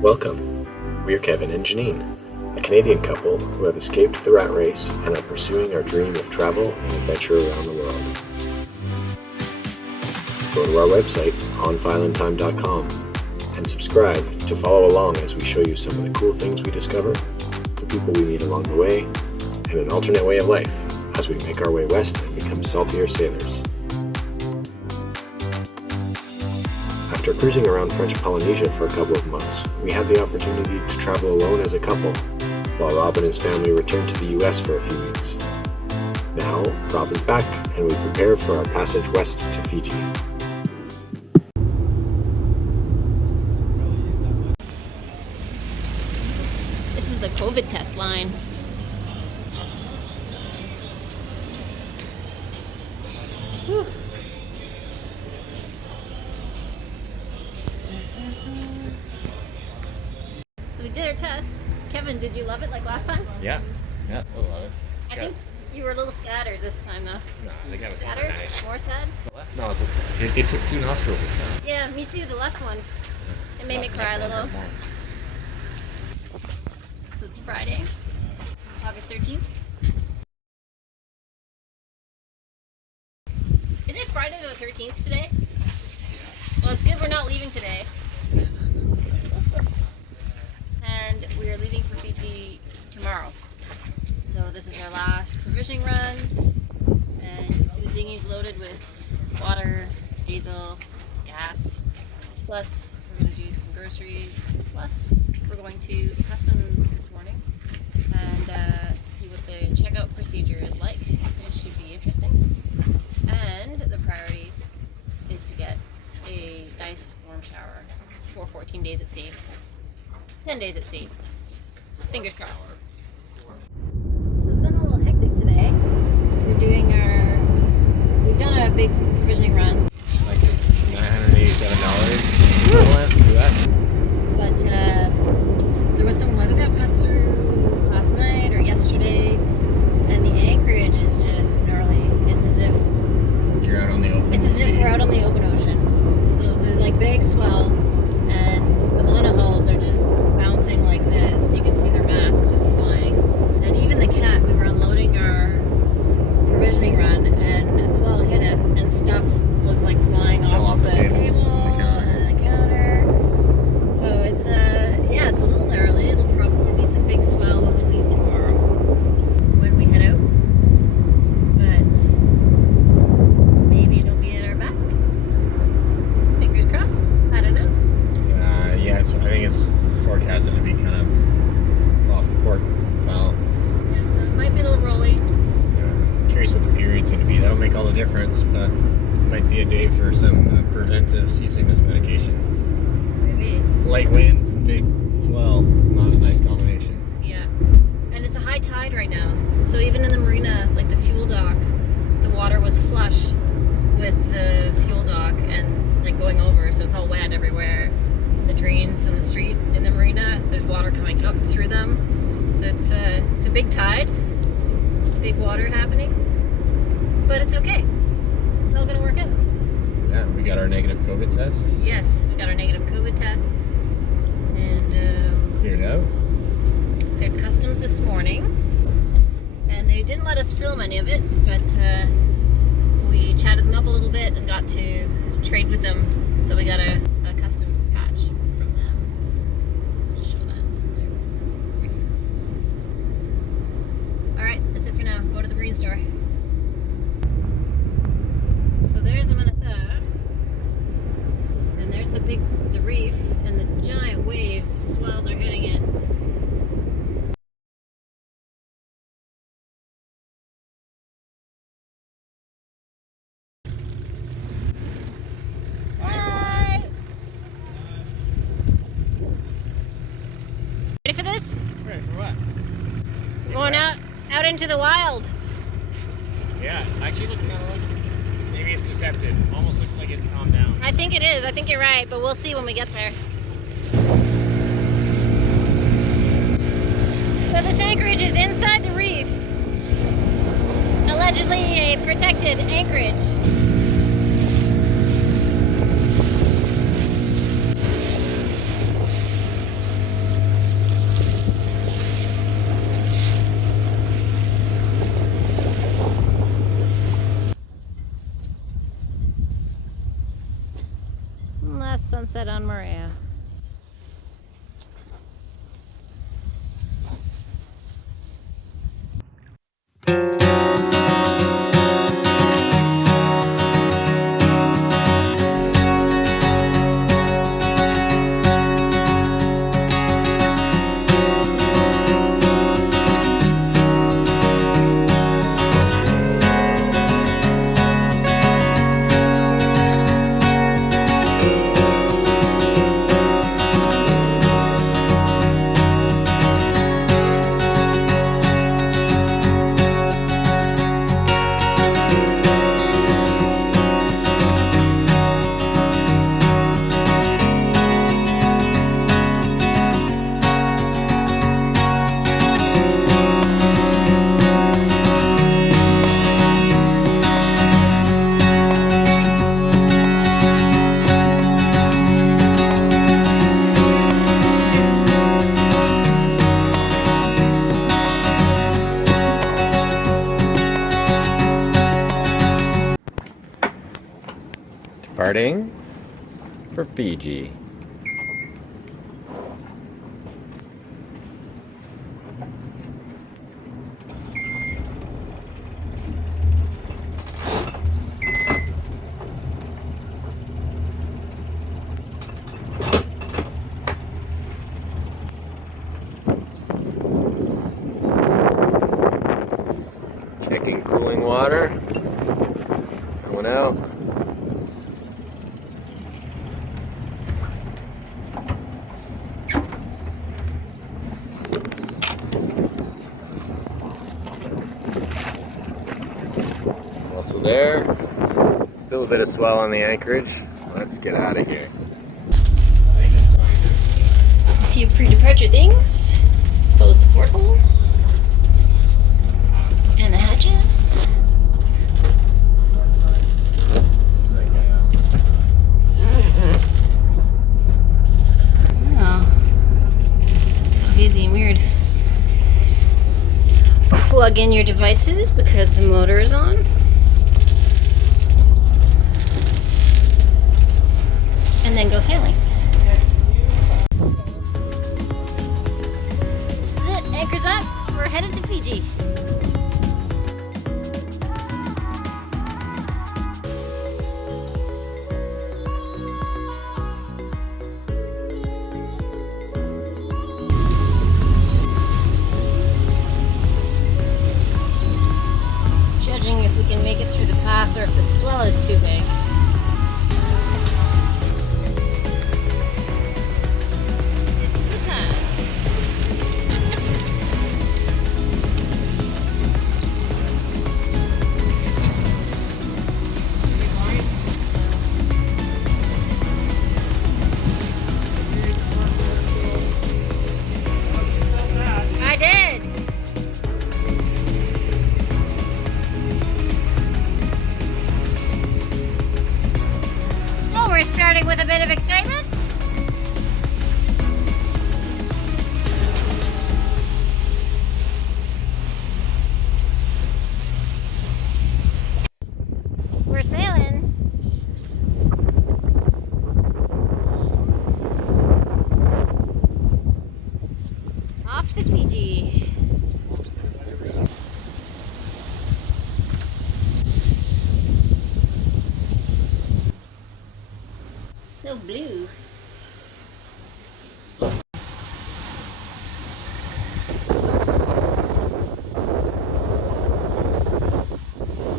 Welcome. We're Kevin and Janine, a Canadian couple who have escaped the rat race and are pursuing our dream of travel and adventure around the world. Go to our website, onfileandtime.com, and subscribe to follow along as we show you some of the cool things we discover, the people we meet along the way, and an alternate way of life as we make our way west and become saltier sailors. After cruising around French Polynesia for a couple of months, we had the opportunity to travel alone as a couple, while Rob and his family returned to the US for a few weeks. Now, Rob is back, and we prepare for our passage west to Fiji. This is the COVID test line. Whew. So we did our test. Kevin, did you love it like last time? Yeah, I still love it. I think you were a little sadder this time, though. No, I think I was Sadder? nice. More sad? No, it took 2 nostrils this time. Yeah, me too. The left one. It made me cry a little. So it's Friday, August 13th. Is it Friday the 13th today? Well, it's good we're not leaving today. And we are leaving for Fiji tomorrow. So this is our last provisioning run. And you can see the dinghy's loaded with water, diesel, gas. Plus, we're going to do some groceries. Plus, we're going to customs this morning and see what the checkout procedure is like. It should be interesting. And the priority is to get a nice warm shower for 14 days at sea. 10 days at sea. Fingers crossed. It's been a little hectic today. We've done a big provisioning run. Like $987 equivalent to that. But there was some weather that passed through last night or yesterday, and the anchorage is just gnarly. It's as if You're out on the open. It's as if we're out on the open ocean. So there's like big swell, and the monohulls are just bouncing like this. You can see their masts just flying. And even the cat, we were unloading our provisioning run, and a swell hit us, and stuff was like flying off of the table and the counter. So it's it's a little gnarly. It'll probably be some big swell when we leave tomorrow, when we head out. But maybe it'll be at our back. Fingers crossed. I don't know. I think it's forecasted to be kind of off the port bow. Yeah, so it might be a little rolly. Curious what the period's going to be. That'll make all the difference, but it might be a day for some preventive seasickness medication. Maybe. Light winds and big swell is not a nice combination. Yeah. And it's a high tide right now. So even in the marina, like the fuel dock, the water was flush with the fuel dock and like going over, so it's all wet everywhere. The drains in the street in the marina, there's water coming up through them. So it's a big tide. It's big water happening. But it's okay. It's all gonna work out. Yeah, we got our negative COVID tests. Yes, we got our negative COVID tests. And Cleared out. cleared customs this morning. And they didn't let us film any of it, but we chatted them up a little bit and got to trade with them. So we got a customs patch from them. I'll show that. Alright, that's it for now. Go to the marine store. So there's Manassa. And there's the reef and the giant waves, the swells are hitting it. Hi! Ready for this? Ready for what? We're going out into the wild. Yeah, actually looking at it, maybe it's deceptive. Almost looks like it's calmed down. I think it is. I think you're right, but we'll see when we get there. So this anchorage is inside the reef. Allegedly a protected anchorage. last sunset on Moorea. Departing for Fiji. Checking cooling water. Going out. Also there. Still a bit of swell on the anchorage. Let's get out of here. A few pre-departure things. Close the portholes and the hatches. Oh, so hazy and weird. Plug in your devices because the motor is on. And then go sailing. This is it. Anchor's up. We're headed to Fiji. Judging if we can make it through the pass or if the swell is too big. We're starting with a bit of excitement. We're sailing. Off to Fiji. So blue.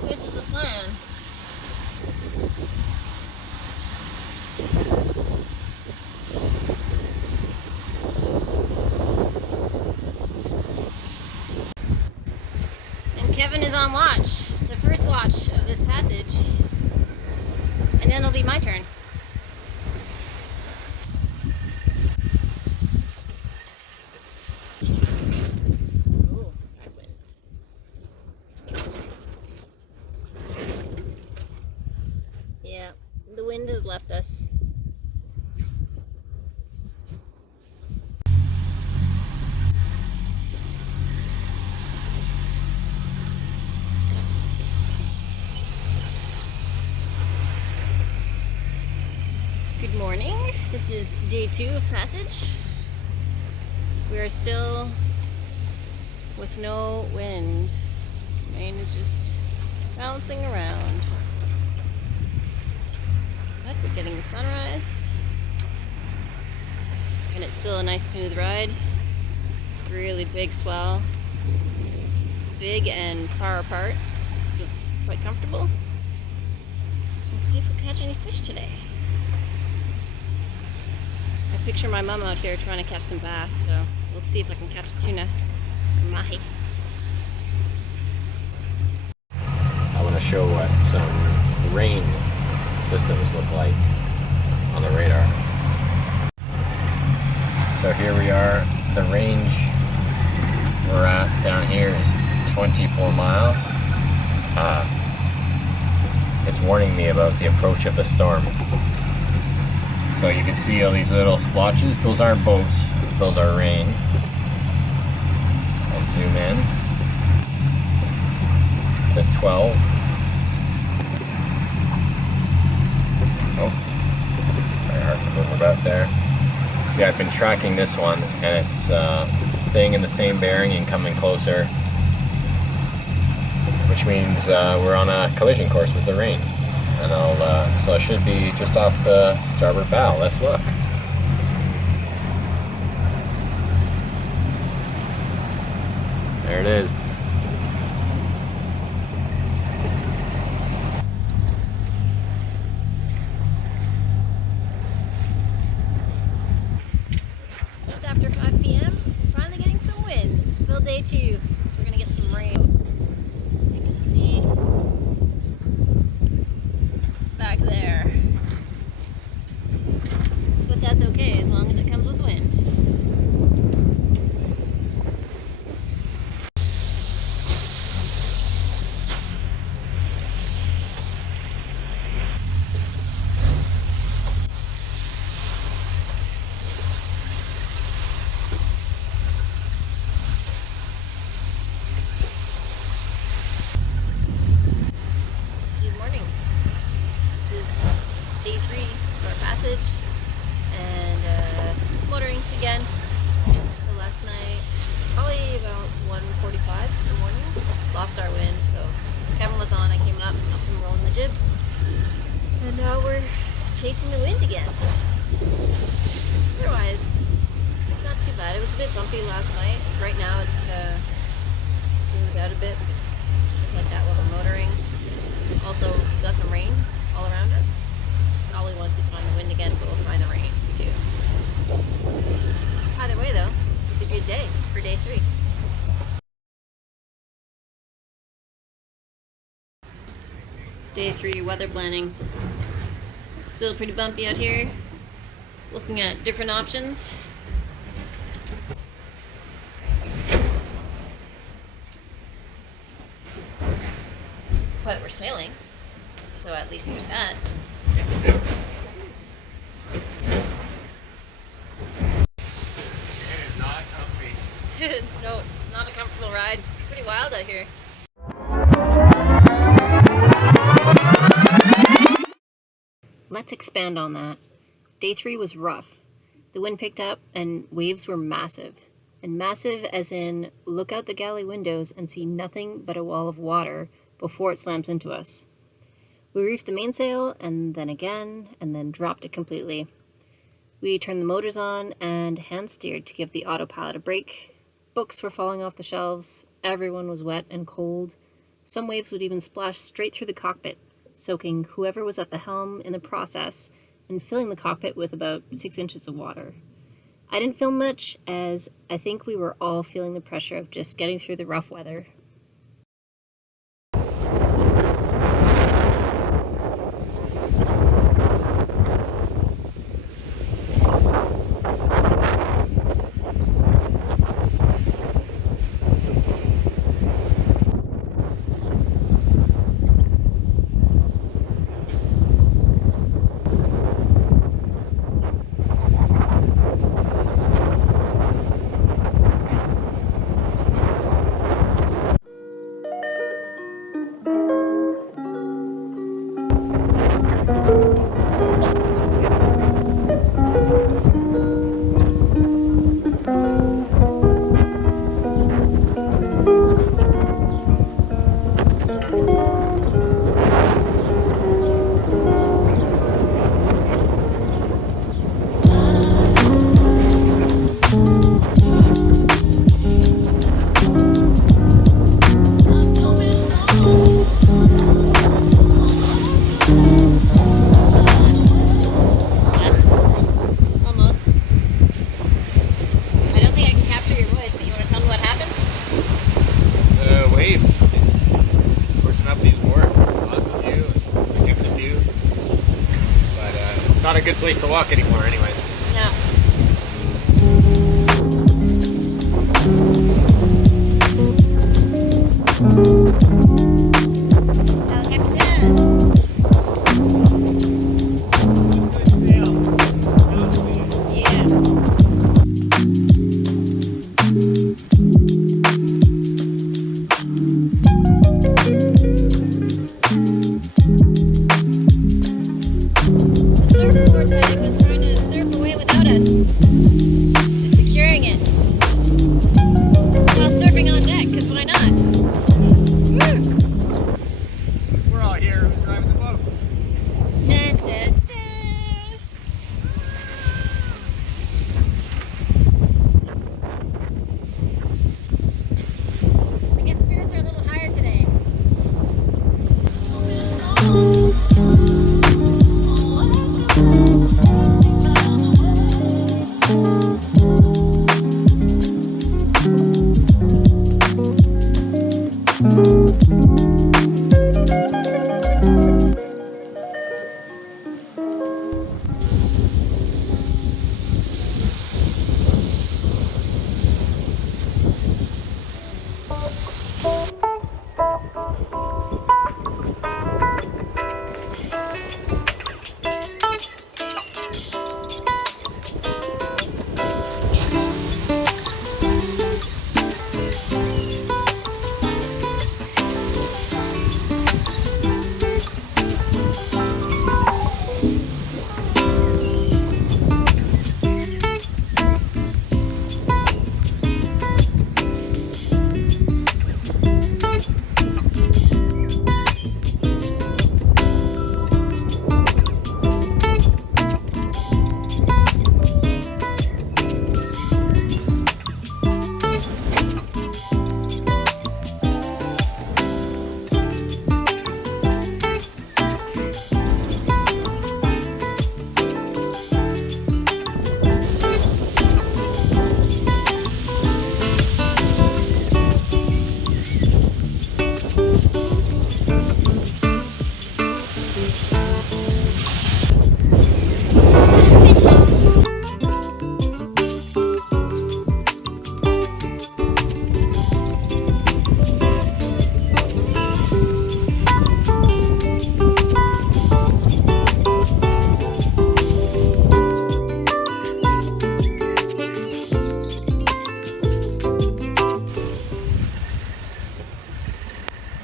This is the plan. And Kevin is on watch, the first watch of this passage. And then it'll be my turn. Yeah, the wind has left us. Good morning. This is day 2 of passage. We are still with no wind. Rain is just bouncing around. But we're getting the sunrise. And it's still a nice smooth ride. Really big swell. Big and far apart. So it's quite comfortable. We'll see if we catch any fish today. I picture my mom out here trying to catch some bass, so we'll see if I can catch a tuna or mahi. I want to show what some rain systems look like on the radar. So here we are. The range we're at down here is 24 miles. It's warning me about the approach of the storm. So you can see all these little splotches. Those aren't boats, those are rain. I'll zoom in to 12. Oh, very hard to move about there. See, I've been tracking this one, and it's staying in the same bearing and coming closer, which means we're on a collision course with the rain. And so it should be just off the starboard bow. Let's look. There it is. Just after 5 p.m., finally getting some wind. This is still day 2. We're gonna get some rain. You can see back there. But that's okay as long as it comes with wind. Good morning. This is day 3 of our passage and motoring again. So last night, probably about 1:45 in the morning, lost our wind. So Kevin was on, I came up, helped him roll in the jib. And now we're chasing the wind again. Otherwise, it's not too bad. It was a bit bumpy last night. Right now it's smoothed out a bit. Just like that while we're motoring. Also, we got some rain all around us. Probably once we find the wind again, we'll find the rain too. Either way though, it's a good day for day 3. Day 3 weather planning. It's still pretty bumpy out here. Looking at different options. But we're sailing, so at least there's that. It is not comfy. No, not a comfortable ride. It's pretty wild out here. Let's expand on that. Day 3 was rough. The wind picked up and waves were massive. And massive as in look out the galley windows and see nothing but a wall of water before it slams into us. We reefed the mainsail and then again and then dropped it completely. We turned the motors on and hand steered to give the autopilot a break. Books were falling off the shelves. Everyone was wet and cold. Some waves would even splash straight through the cockpit, soaking whoever was at the helm in the process and filling the cockpit with about 6 inches of water. I didn't film much as I think we were all feeling the pressure of just getting through the rough weather. not a good place to walk anymore anyways. No.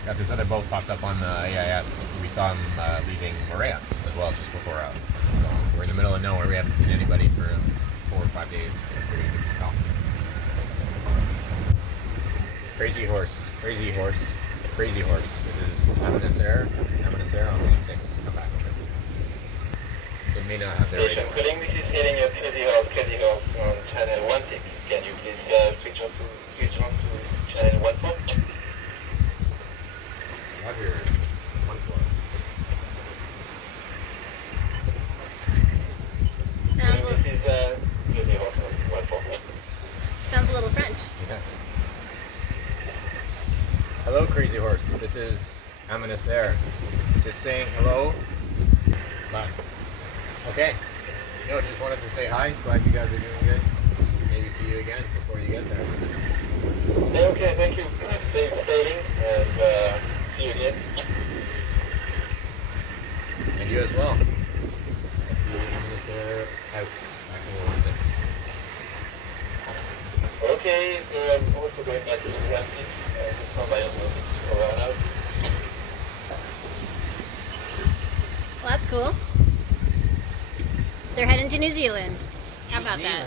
Got this other boat popped up on the AIS. We saw him leaving Moorea as well, just before us. So we're in the middle of nowhere. We haven't seen anybody for 4 or 5 days. So crazy horse, crazy horse, crazy horse. This is Amanasera on 86. Come back. It may not have their radio. Calling, this is heading up Crazy Horse on channel 16. Can you please switch on to channel 14? Roger. 14. Sounds a little French. Yeah. Hello, Crazy Horse. This is Amanasera. Just saying hello. Bye. Okay. No, just wanted to say hi. Glad you guys are doing good. Maybe see you again before you get there. Okay, thank you. Safe sailing and see you again. And you as well. Let's do Amanasera out. Back to 16. Okay, so I'm also going back to the Atlantic from my own over and out. Well, that's cool. They're heading to New Zealand. How about that?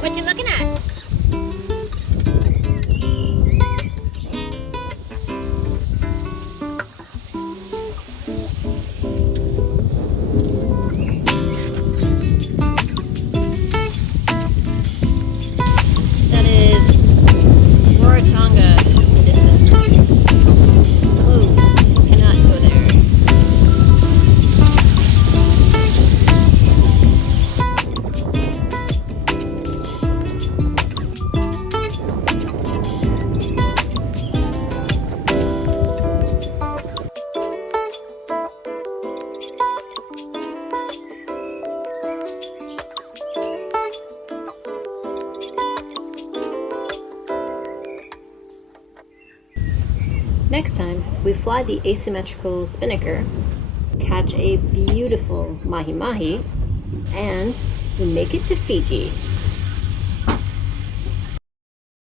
What you looking at? That is Rarotonga distance. Closed. Cannot go there. Next time, we fly the asymmetrical spinnaker, catch a beautiful mahi-mahi, and we make it to Fiji.